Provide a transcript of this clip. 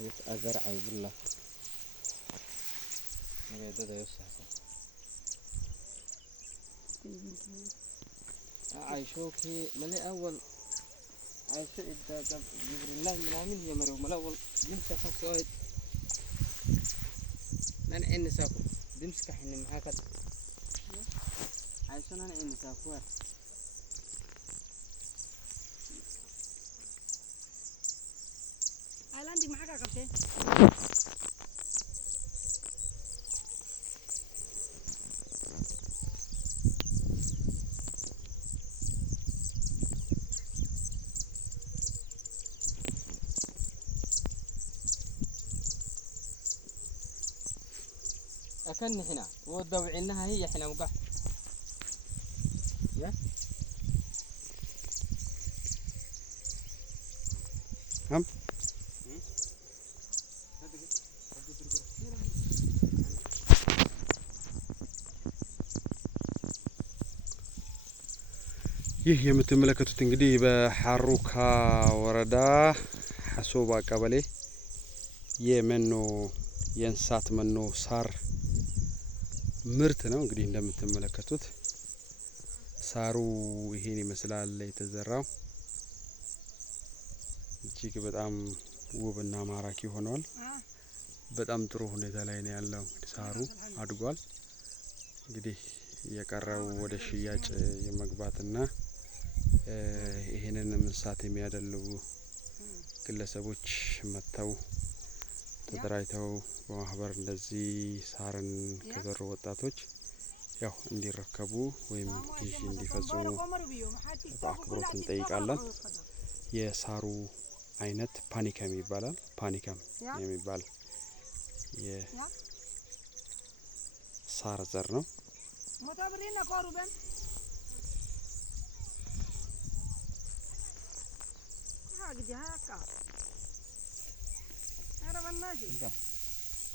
أزرع بالله ما يدود يوسف عايشوكي ملي أول عايشو إذا جبر الله من عامل يمر وملا أول يمسك خصائد أنا إني ساكو دمسك حين محاكد عايشو أنا إني ساكوه عندي معاك كابتن أكن هنا ودوعينها هي إحنا مقح يا هم ይህ የምትመለከቱት እንግዲህ በሐሩካ ወረዳ ሐሶባ ቀበሌ የመኖ የእንስሳት መኖ ሳር ምርት ነው። እንግዲህ እንደምትመለከቱት ሳሩ ይሄን ይመስላል የተዘራው እጅግ በጣም ውብና ማራኪ ሆኗል። በጣም ጥሩ ሁኔታ ላይ ነው ያለው። እንግዲህ ሳሩ አድጓል። እንግዲህ የቀረው ወደ ሽያጭ የመግባትና ይሄንን እንስሳት የሚያደልቡ ግለሰቦች መተው ተደራጅተው በማህበር እንደዚህ ሳርን ከዘሩ ወጣቶች ያው እንዲረከቡ ወይም ግዢ እንዲፈጽሙ በአክብሮት እንጠይቃለን። የሳሩ አይነት ፓኒከም ይባላል። ፓኒከም የሚባል የሳር ዘር ነው። هاك دي هاكا أنا بناجي